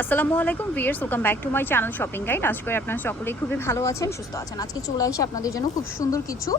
আসসালামু আলাইকুম viewers, welcome back to my channel shopping guide. আশা করি আপনারা সকলেই খুবই ভালো আছেন, সুস্থ আছেন। আজকে চলে আসি আপনাদের জন্য খুব সুন্দর কিছু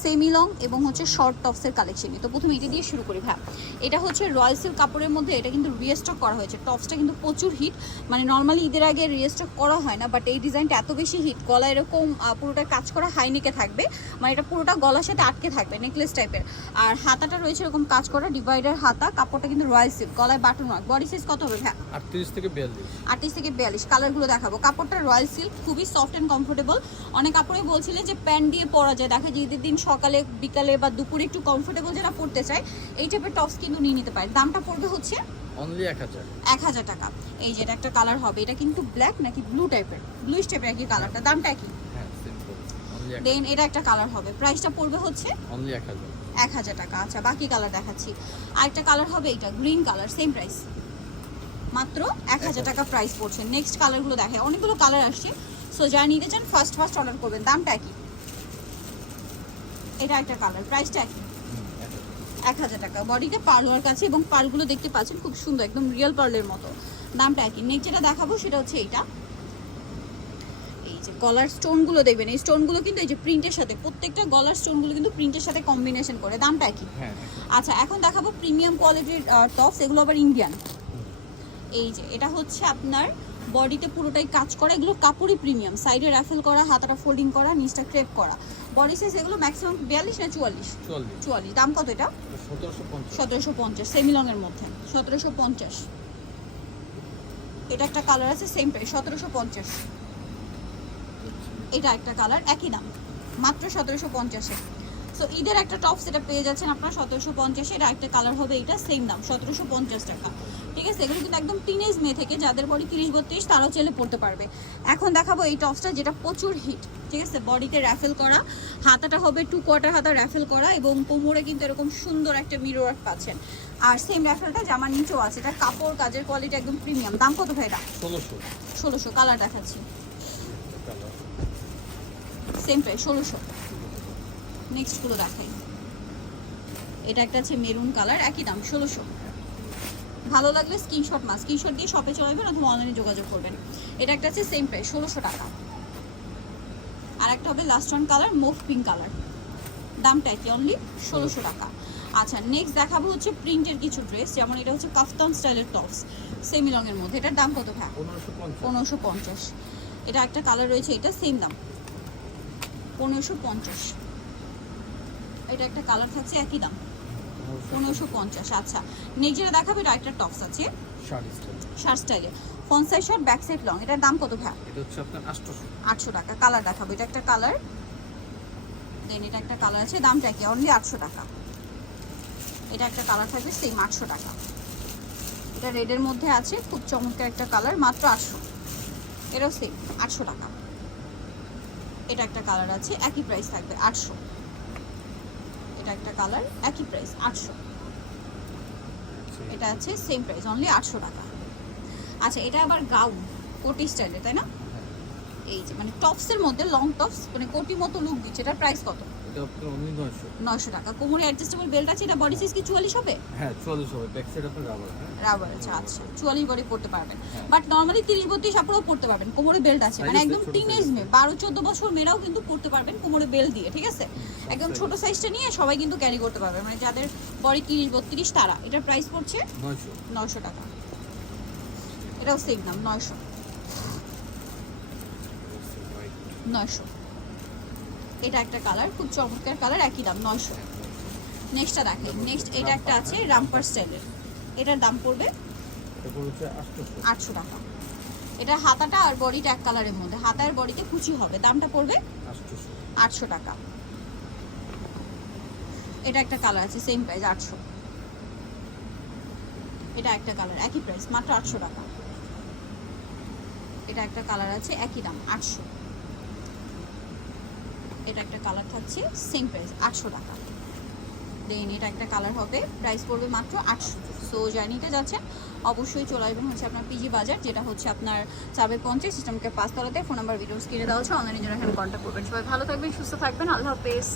সেমি লং এবং হচ্ছে শর্ট টপসের কালেকশন নিয়ে। তো প্রথমে এটা দিয়ে শুরু করি ভাই। এটা হচ্ছে রয়্যাল সিল্ক কাপড়ের মধ্যে, এটা কিন্তু রিস্টক করা হয়েছে। টপসটা কিন্তু প্রচুর হিট, মানে নর্মালি ঈদের আগে রিস্টক করা হয় না, বাট এই ডিজাইনটা এত বেশি হিট। গলা এরকম পুরোটা কাজ করা হাইনেকে থাকবে, মানে এটা পুরোটা গলার সাথে আটকে থাকবে নেকলেস টাইপের। আর হাতাটা রয়েছে এরকম কাজ করা ডিভাইডার হাতা। কাপড়টা কিন্তু রয়্যাল সিল্ক, গলায় বাটন ওয়ার্ক। বডি সাইজ কত হবে ভাই? 38 থেকে 42। 38 থেকে 42। কালারগুলো দেখাবো। কাপড়টা রয়্যাল সিল্ক, খুবই সফট অ্যান্ড কমফোর্টেবল। অনেক কাপড়ই বলছিলেন যে প্যান্ট দিয়ে পরা যায়, দেখা যায় ঈদের দিন সকালে বিকালে বা দুপুরে একটু কমফোর্টেবল যারা পড়তে চায় এই টাইপের টপস কিন্তু নিয়ে নিতে পারে। দামটা পড়বে হচ্ছে অনলি 1000 টাকা। এই যে এটা একটা কালার হবে, এটা কিন্তু ব্ল্যাক নাকি ব্লু টাইপের, ব্লুইশ টাইপের একই কালারটা। দামটা কি? হ্যাঁ সিম্পল অনলি 1000। দেন এটা একটা কালার হবে, প্রাইসটা পড়বে হচ্ছে অনলি 1000 টাকা। আচ্ছা, বাকি কালার দেখাচ্ছি। আরেকটা কালার হবে এটা গ্রিন কালার, সেম প্রাইস, মাত্র 1000 টাকা প্রাইস পড়ছে। নেক্সট কালারগুলো দেখায়, অনেকগুলো কালার আসছে, সো যারা নিতে চান ফার্স্ট অর্ডার করবেন। দামটা কি? এটা একটা কালার, প্রাইসটা কি? 1000 টাকা। বডিতে পার্ল ওয়ার্ক আছে এবং পার্লগুলো দেখতে পাচ্ছেন খুব সুন্দর, একদম রিয়েল পার্লের মতো। দামটা কি? নেক্সট যেটা দেখাবো সেটা হচ্ছে এইটা। এই যে গলার স্টোনগুলো দেখবেন, এই স্টোনগুলো কিন্তু এই যে প্রিন্টের সাথে, প্রত্যেকটা গলার স্টোনগুলো কিন্তু প্রিন্টের সাথে কম্বিনেশন করে। দামটা কি? হ্যাঁ। আচ্ছা, এখন দেখাবো প্রিমিয়াম কোয়ালিটির টপস, এগুলো আবার ইন্ডিয়ান। এই যে এটা হচ্ছে আপনার বডিতে পুরোটাই কাজ করা, এগুলো কাপড়ই প্রিমিয়াম, সাইডে র্যাফেল করা, হাতাটা ফোল্ডিং করা, নিচটা ক্রেপ করা। বডি সাইজ এগুলো ম্যাক্সিমাম 42 না 44? দাম কত এটা? 1750। সেমি লং এর মধ্যে 1750। এটা একটা কালার আছে, সেম প্রাইস 1750। এটা একটা কালার, একই দাম, মাত্র 1750-এ। সো ঈদের একটা টপ সেটা পেয়ে যাচ্ছেন আপনারা 1750-এ। এটা একটা কালার হবে, এটা সেম দাম 1750 টাকা। ঠিক আছে, এগুলো কিন্তু একদম টিনেজ মেয়ে থেকে যাদের বডি 30-32 তারাও চাইলে পড়তে পারবে। এখন দেখাবো এই টপসটা, যেটা প্রচুর হিট। ঠিক আছে, বডিতে র্যাফেল করা, হাতাটা হবে 2 কোয়ার্টার হাতা র্যাফেল করা এবং কোমরে কিন্তু এরকম সুন্দর একটা মিরর ওয়ার্ক পাচ্ছেন। আর সেম র্যাফেলটা জামার নিচেও আছে। এটা কাপড় কাজের কোয়ালিটি একদম প্রিমিয়াম। দাম কত ভাই এটা? 1600। কালার দেখাচ্ছি, সেম প্রাইস 1600। নেক্সট গুলো দেখাই। এটা একটা আছে মেরুন কালার, একই দাম 1600। ভালো লাগলে স্ক্রিনশট দিয়ে শপে চলে যাবেন অথবা অনলাইনে যোগাযোগ করবেন। এটা একটা আছে সেম প্রাইস 1600 টাকা। আর একটা হবে last one colour, move pink colour. দামটা কি? অনলি 1600 টাকা। আচ্ছা, নেক্সট দেখাবো হচ্ছে প্রিন্টের কিছু ড্রেস, যেমন এটা হচ্ছে কাফতান স্টাইলের টপস সেমি লং এর মধ্যে। এটার দাম কত ভাই? 1550। এটা একটা কালার রয়েছে, এটা সেম দাম 1550। এটা একটা কালার থাকছে, একই দাম 1550। আচ্ছা, নেক্সট যেটা দেখাবো এটা একটা টপস আছে শার্ট স্টাইলে, front side short back side long. এটার দাম কত ভাই? এটা হচ্ছে আপনার 800 টাকা। কালার দেখাবো, এটা একটা কালার, দেন এটা একটা কালার আছে, দামটা কি? অনলি 800 টাকা। এটা একটা কালার থাকবে সেম 800 টাকা। এটা রেডের মধ্যে আছে, খুব চমৎকার একটা কালার, মাত্র 800। এটাও সেম 800 টাকা। এটা একটা কালার আছে, একই প্রাইস থাকবে 800। এটা একটা কালার, একই প্রাইস 800। এটা আছে সেম প্রাইস, অনলি 800 টাকা। আচ্ছা, এটা আবার গাউন কোটি স্টাইলে, তাই না? এই যে মানে টপসের মধ্যে লং টপস, মানে কোটি মতো লুক দিচ্ছে। এটার প্রাইস কত? এটা আপনার অনলি 900 টাকা। কোমরে অ্যাডজাস্টেবল বেল্ট আছে। এটা বডি সাইজ কি 44 হবে? হ্যাঁ 44 হবে। ব্যাক সাইড আপনার রাবার আছে। আচ্ছা, 44 বডি পড়তে পারবেন, বাট নরমালি 30-32 আপনারাও পড়তে পারবেন। কোমরে বেল্ট আছে, মানে একদম টিনেজ মেয়ে 12-14 বছর মেয়েরাও কিন্তু পড়তে পারবেন কোমরে বেল্ট দিয়ে। ঠিক আছে, একদম ছোট সাইজটা নিয়ে সবাই কিন্তু ক্যারি করতে পারবে, মানে যাদের বডি 30-32 তারা। এটার প্রাইস পড়ছে 900 টাকা। এটাও সেম দাম 900। এটা একটা কালার, খুব চমৎকার কালার, একই দাম 900। নেক্সটটা দেখেন। নেক্সট এটা একটা আছে রামপার স্টাইলের, এটার দাম পড়বে 800 টাকা। এটা হাতাটা আর বডিটা এক কালারের মধ্যে, হাতা আর বডিতে কুচি হবে। দামটা পড়বে 800 টাকা। এটা একটা কালার আছে, সেম প্রাইস 800। এটা একটা কালার, একই প্রাইস, মাত্র 800 টাকা। এটা একটা কালার আছে, একই দাম 800। এটা একটা কালার থাকছে, সেম প্রাইস 800 টাকা। দেন এটা একটা কালার হবে, প্রাইস পড়বে মাত্র 800। সো যারা নিতে যাচ্ছেন অবশ্যই চলে আসবেন হচ্ছে আপনার পিজি বাজার, যেটা হচ্ছে আপনার 450 সিস্টেমকে 5 তলাতে। ফোন নাম্বার ভিডিও স্ক্রিনে দেওয়া হচ্ছে, অনলাইনে যারা এখানে কন্ট্যাক্ট করবেন। সবাই ভালো থাকবেন, সুস্থ থাকবেন, আল্লাহ হাফেজ।